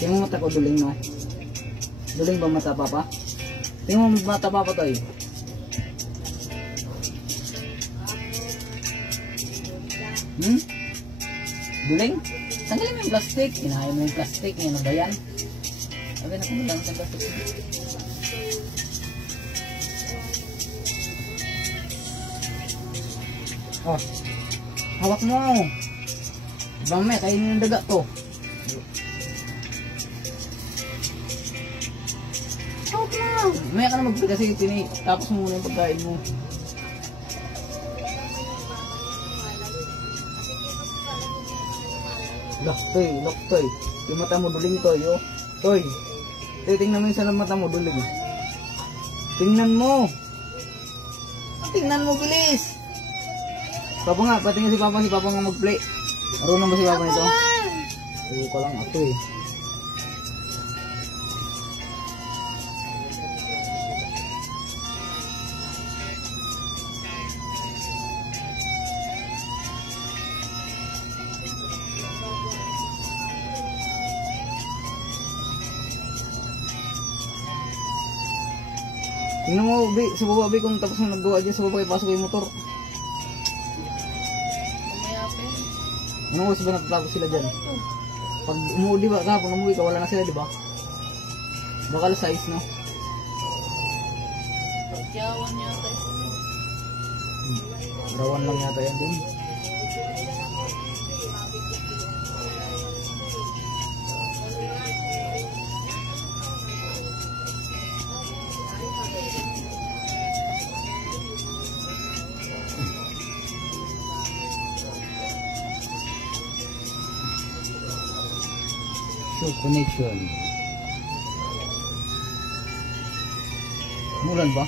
Tingnan mo mata ko, duling no? Duling ba mata papa? Tingnan mo mata papa to eh. Duling? Tanggalin mo yung plastic. Inahay mo yung plastic. Yan na ba yan? Sabi na kung lang sa plastic. Oh, hawak mo. Mamaya, kainin ng daga to. Hawak mo. Mamaya ka na magpili kasi tapos mo muna yung pagkain mo. Lock toy. Yung mata mo duling toy, oh. Toy. Tingnan mo yung sa mata mo duling. Tingnan mo. Tingnan mo, bilis. Papa nga, patingin si Papa nga mag-play. Marunong ba si Papa nito? Ayaw ko lang ako eh. Tingnan mo, sa baba, kung tapos mo naggawa dyan sa baba, ipasok ko yung motor. Anong oras ba natatapos sila dyan? Pag umuwi, diba? Kahapon umuwi ka, wala na sila, diba? Baka alas 6, no? Pagyawan yata yun. Rawan lang yata yan din. Connection. Mulan ba?